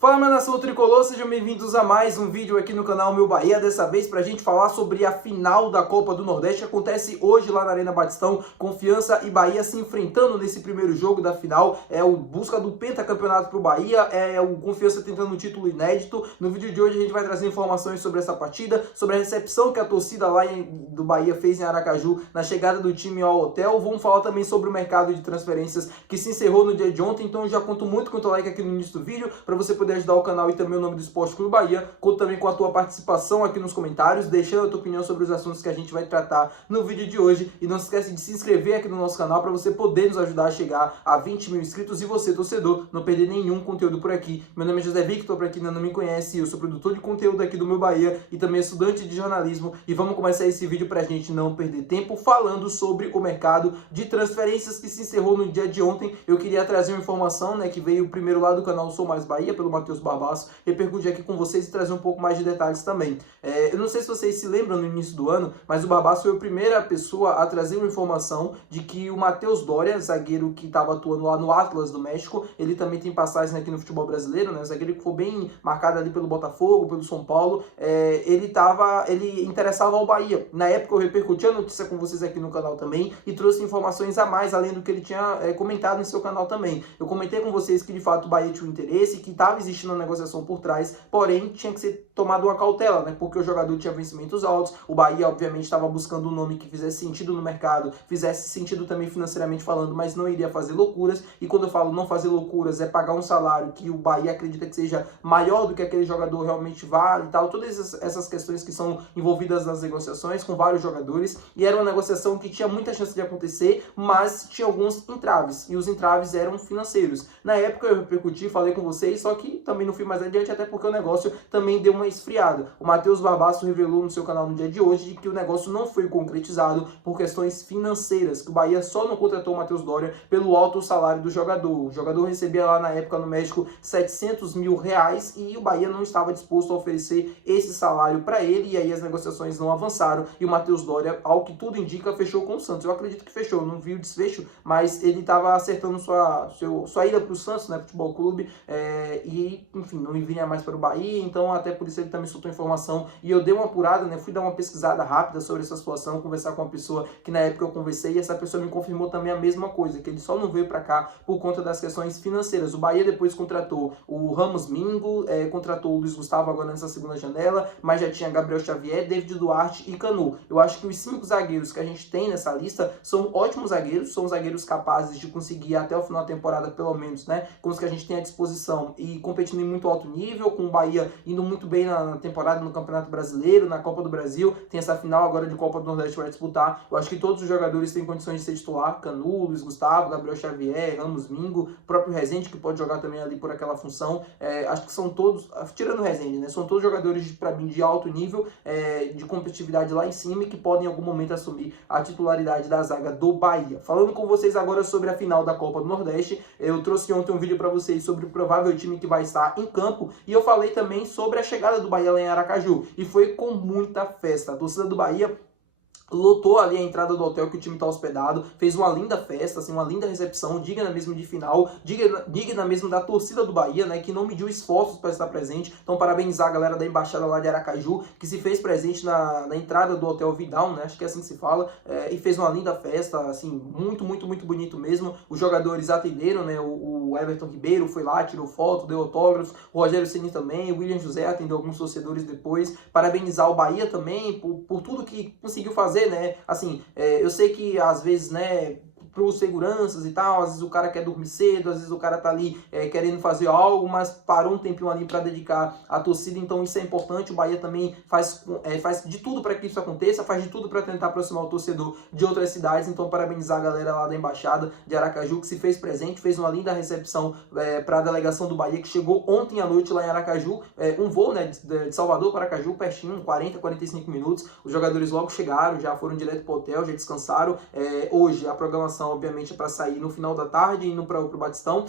Fala, minha nação tricolor, sejam bem-vindos a mais um vídeo aqui no canal Meu Bahia, dessa vez pra gente falar sobre a final da Copa do Nordeste, que acontece hoje lá na Arena Batistão. Confiança e Bahia se enfrentando nesse primeiro jogo da final, o busca do pentacampeonato pro Bahia, o Confiança tentando um título inédito. No vídeo de hoje a gente vai trazer informações sobre essa partida, sobre a recepção que a torcida lá do Bahia fez em Aracaju na chegada do time ao hotel. Vamos falar também sobre o mercado de transferências que se encerrou no dia de ontem, então eu já conto muito com o teu like aqui no início do vídeo, para você poder ajudar o canal e também o nome do Esporte Clube Bahia. Conto também com a tua participação aqui nos comentários, deixando a tua opinião sobre os assuntos que a gente vai tratar no vídeo de hoje. E não se esquece de se inscrever aqui no nosso canal para você poder nos ajudar a chegar a 20 mil inscritos e você, torcedor, não perder nenhum conteúdo por aqui. Meu nome é José Victor, para quem ainda não me conhece, eu sou produtor de conteúdo aqui do Meu Bahia e também estudante de jornalismo. E vamos começar esse vídeo para a gente não perder tempo falando sobre o mercado de transferências que se encerrou no dia de ontem. Eu queria trazer uma informação, que veio primeiro lá do canal Sou Mais Bahia, pelo Matheus Barbaço, repercutir aqui com vocês e trazer um pouco mais de detalhes também. Eu não sei se vocês se lembram no início do ano, mas o Barbaço foi a primeira pessoa a trazer uma informação de que o Matheus Doria, zagueiro que estava atuando lá no Atlas do México, ele também tem passagem aqui no futebol brasileiro, zagueiro que foi bem marcado ali pelo Botafogo, pelo São Paulo, ele interessava ao Bahia. Na época eu repercuti a notícia com vocês aqui no canal também e trouxe informações a mais, além do que ele tinha comentado em seu canal também. Eu comentei com vocês que de fato o Bahia tinha um interesse, que estava existindo uma negociação por trás, porém tinha que ser tomada uma cautela, porque o jogador tinha vencimentos altos, o Bahia obviamente estava buscando um nome que fizesse sentido no mercado, fizesse sentido também financeiramente falando, mas não iria fazer loucuras. E quando eu falo não fazer loucuras, é pagar um salário que o Bahia acredita que seja maior do que aquele jogador realmente vale e tal, todas essas questões que são envolvidas nas negociações com vários jogadores, e era uma negociação que tinha muita chance de acontecer, mas tinha alguns entraves, e os entraves eram financeiros. Na época eu repercuti, falei com vocês, só que também não fui mais adiante, até porque o negócio também deu uma esfriada. O Matheus Barbaço revelou no seu canal no dia de hoje que o negócio não foi concretizado por questões financeiras, que o Bahia só não contratou o Matheus Doria pelo alto salário do jogador. O jogador recebia lá na época no México 700 mil reais e o Bahia não estava disposto a oferecer esse salário para ele, e aí as negociações não avançaram e o Matheus Doria, ao que tudo indica, fechou com o Santos. Eu acredito que fechou, não vi o desfecho, mas ele estava acertando sua ida para o Santos, Futebol Clube, e enfim, não vinha mais para o Bahia, então até por isso ele também soltou informação e eu dei uma apurada, fui dar uma pesquisada rápida sobre essa situação, conversar com uma pessoa que na época eu conversei, e essa pessoa me confirmou também a mesma coisa, que ele só não veio para cá por conta das questões financeiras. O Bahia depois contratou o Ramos Mingo, contratou o Luiz Gustavo agora nessa segunda janela, mas já tinha Gabriel Xavier, David Duarte e Canu. Eu acho que os 5 zagueiros que a gente tem nessa lista são ótimos zagueiros, são zagueiros capazes de conseguir até o final da temporada, pelo menos, com os que a gente tem à disposição e competindo em muito alto nível, com o Bahia indo muito bem na temporada no Campeonato Brasileiro, na Copa do Brasil, tem essa final agora de Copa do Nordeste para disputar. Eu acho que todos os jogadores têm condições de ser titular, Canu, Luiz Gustavo, Gabriel Xavier, Ramos Mingo, próprio Rezende, que pode jogar também ali por aquela função. Acho que são todos, tirando o Rezende, são todos jogadores para mim de alto nível, de competitividade lá em cima, e que podem em algum momento assumir a titularidade da zaga do Bahia. Falando com vocês agora sobre a final da Copa do Nordeste, eu trouxe ontem um vídeo para vocês sobre o provável time que vai estar em campo, e eu falei também sobre a chegada do Bahia lá em Aracaju, e foi com muita festa. A torcida do Bahia lotou ali a entrada do hotel que o time está hospedado, fez uma linda festa, uma linda recepção, digna mesmo de final, digna mesmo da torcida do Bahia, que não mediu esforços para estar presente. Então parabenizar a galera da embaixada lá de Aracaju, que se fez presente na entrada do Hotel Vidal, acho que é assim que se fala, e fez uma linda festa, muito, muito, muito bonito mesmo. Os jogadores atenderam, o Everton Ribeiro foi lá, tirou foto, deu autógrafos, o Rogério Ceni também, o William José atendeu alguns torcedores depois. Parabenizar o Bahia também por tudo que conseguiu fazer, eu sei que às vezes, para os seguranças e tal, às vezes o cara quer dormir cedo, às vezes o cara tá ali querendo fazer algo, mas parou um tempinho ali para dedicar à torcida, então isso é importante. O Bahia também faz de tudo para que isso aconteça, faz de tudo para tentar aproximar o torcedor de outras cidades. Então parabenizar a galera lá da embaixada de Aracaju, que se fez presente, fez uma linda recepção para a delegação do Bahia, que chegou ontem à noite lá em Aracaju, um voo de Salvador para Aracaju, pertinho, 40, 45 minutos, os jogadores logo chegaram, já foram direto para o hotel, já descansaram. Hoje a programação obviamente é para sair no final da tarde, indo para o Batistão.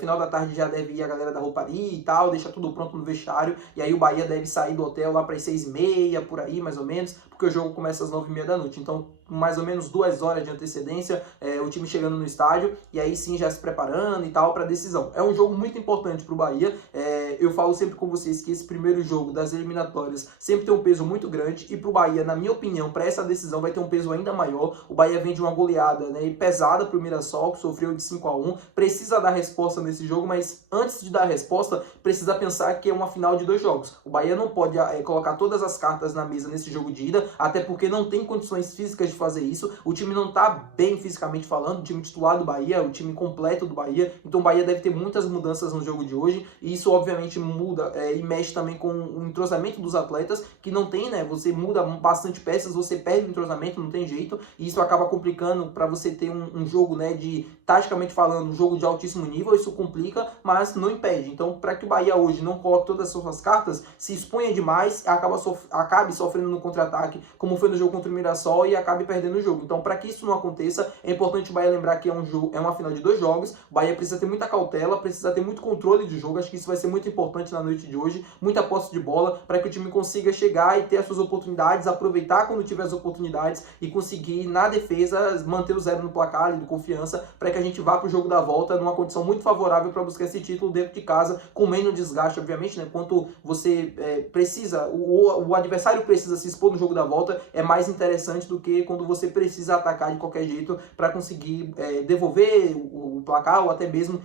Final da tarde já deve ir a galera da rouparia e tal, deixa tudo pronto no vestiário, e aí o Bahia deve sair do hotel lá para as 6h30, por aí mais ou menos, porque o jogo começa às 9h30 da noite. Então mais ou menos 2 horas de antecedência, o time chegando no estádio, e aí sim já se preparando e tal para a decisão. É um jogo muito importante para o Bahia, eu falo sempre com vocês que esse primeiro jogo das eliminatórias sempre tem um peso muito grande, e pro Bahia, na minha opinião, para essa decisão vai ter um peso ainda maior. O Bahia vem de uma goleada, né, pesada pro Mirassol, que sofreu de 5-1, precisa dar resposta nesse jogo, mas antes de dar a resposta, precisa pensar que é uma final de 2 jogos. O Bahia não pode colocar todas as cartas na mesa nesse jogo de ida, até porque não tem condições físicas de fazer isso. O time não tá bem fisicamente falando, o time titular do Bahia, o time completo do Bahia, então o Bahia deve ter muitas mudanças no jogo de hoje, e isso obviamente muda e mexe também com o entrosamento dos atletas, que não tem, né, você muda bastante peças, você perde o entrosamento, não tem jeito, e isso acaba complicando para você ter um jogo, né, de, taticamente falando, um jogo de altíssimo nível. Isso complica, mas não impede. Então, para que o Bahia hoje não coloque todas as suas cartas, se exponha demais, acabe sofrendo no contra-ataque, como foi no jogo contra o Mirassol, e acabe perdendo o jogo. Então, para que isso não aconteça, é importante o Bahia lembrar que é uma final de 2 jogos, o Bahia precisa ter muita cautela, precisa ter muito controle de jogo. Acho que isso vai ser muito importante na noite de hoje, muita posse de bola, para que o time consiga chegar e ter as suas oportunidades, aproveitar quando tiver as oportunidades e conseguir, na defesa, manter o 0 no placar ali, do Confiança, para que a gente vá para o jogo da volta numa condição muito favorável para buscar esse título dentro de casa, com menos desgaste, obviamente, né? Quanto você precisa, o adversário precisa se expor no jogo da volta, é mais interessante do que quando você precisa atacar de qualquer jeito para conseguir devolver o placar, ou até mesmo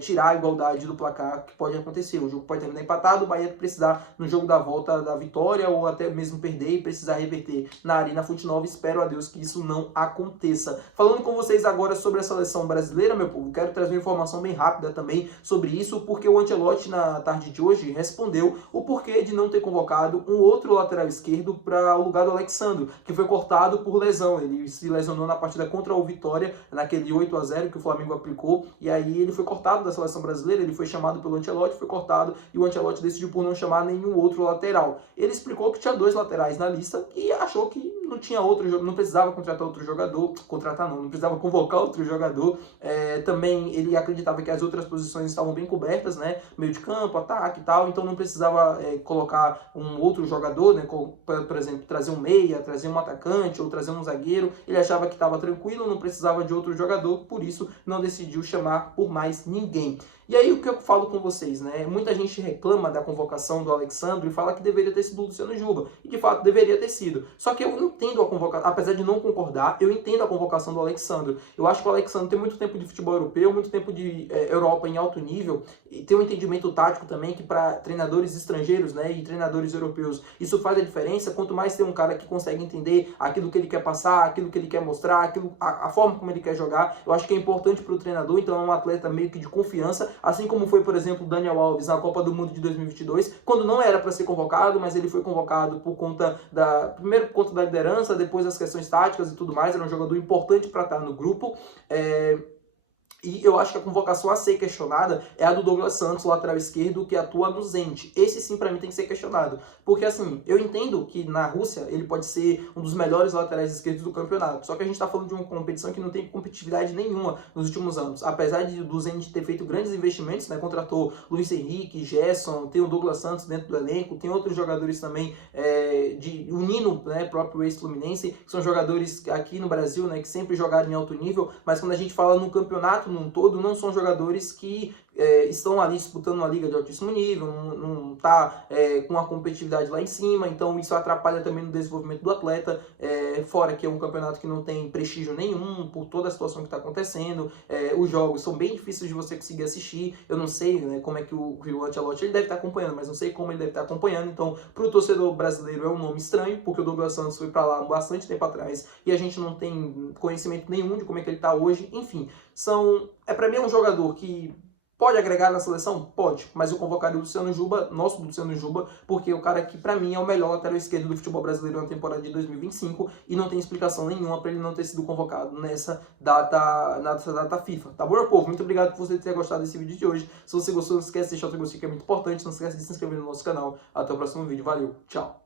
tirar a igualdade do placar, que pode acontecer. O jogo pode terminar empatado, o Bahia precisar no jogo da volta da vitória, ou até mesmo perder e precisar reverter na Arena Fonte Nova. Espero a Deus que isso não aconteça. Falando com vocês agora sobre a seleção brasileira, meu povo, quero trazer uma informação bem rápida também sobre isso, porque o Ancelotti, na tarde de hoje, respondeu o porquê de não ter convocado um outro lateral esquerdo para o lugar do Alexandro, que foi cortado por lesão. Ele se lesionou na partida contra o Vitória, naquele 8-0 que o Flamengo aplicou, e aí ele foi cortado da seleção brasileira. Ele foi chamado pelo Ancelotti, foi cortado, e o Ancelotti decidiu por não chamar nenhum outro lateral. Ele explicou que tinha 2 laterais na lista e achou que não tinha outro, não precisava contratar outro jogador, não precisava convocar outro jogador. Também ele acreditava que as outras posições estavam bem cobertas, né, meio de campo, ataque e tal, então não precisava colocar um outro jogador, né, por exemplo, trazer um meia, trazer um atacante ou trazer um zagueiro. Ele achava que estava tranquilo, não precisava de outro jogador, por isso não decidiu chamar por mais ninguém. E aí o que eu falo com vocês, né? Muita gente reclama da convocação do Alexandro e fala que deveria ter sido o Luciano Juba. E de fato deveria ter sido. Só que eu entendo a convocação, apesar de não concordar, eu entendo a convocação do Alexandro. Eu acho que o Alexandro tem muito tempo de futebol europeu, muito tempo de Europa em alto nível, e tem um entendimento tático também que para treinadores estrangeiros, né, e treinadores europeus, isso faz a diferença. Quanto mais tem um cara que consegue entender aquilo que ele quer passar, aquilo que ele quer mostrar, a forma como ele quer jogar, eu acho que é importante para o treinador. Então é um atleta meio que de confiança, assim como foi, por exemplo, o Daniel Alves na Copa do Mundo de 2022, quando não era para ser convocado, mas ele foi convocado primeiro por conta da liderança, depois das questões táticas e tudo mais. Era um jogador importante para estar no grupo. E eu acho que a convocação a ser questionada é a do Douglas Santos, lateral esquerdo, que atua no Zenit. Esse sim, pra mim, tem que ser questionado. Porque, assim, eu entendo que na Rússia ele pode ser um dos melhores laterais esquerdos do campeonato. Só que a gente tá falando de uma competição que não tem competitividade nenhuma nos últimos anos. Apesar do Zenit ter feito grandes investimentos, né? Contratou Luiz Henrique, Gerson, tem o Douglas Santos dentro do elenco, tem outros jogadores também, o Nino, né? Próprio ex-Fluminense, que são jogadores aqui no Brasil, né? Que sempre jogaram em alto nível, mas quando a gente fala no campeonato num todo, não são jogadores que estão ali disputando uma liga de altíssimo nível, não tá com a competitividade lá em cima. Então isso atrapalha também no desenvolvimento do atleta, fora que é um campeonato que não tem prestígio nenhum por toda a situação que está acontecendo. Os jogos são bem difíceis de você conseguir assistir. Eu não sei, né, como é que o Ancelotti, ele deve estar acompanhando, mas não sei como ele deve estar acompanhando. Então, para o torcedor brasileiro é um nome estranho, porque o Douglas Santos foi para lá há bastante tempo atrás e a gente não tem conhecimento nenhum de como é que ele está hoje. Enfim, para mim é um jogador que pode agregar na seleção? Pode, mas eu convocaria o Luciano Juba, nosso Luciano Juba, porque é o cara que, pra mim, é o melhor lateral esquerdo do futebol brasileiro na temporada de 2025, e não tem explicação nenhuma pra ele não ter sido convocado nessa data FIFA. Tá bom, meu povo? Muito obrigado por você ter gostado desse vídeo de hoje. Se você gostou, não esquece de deixar o seu gostei, que é muito importante. Não esquece de se inscrever no nosso canal. Até o próximo vídeo. Valeu, tchau!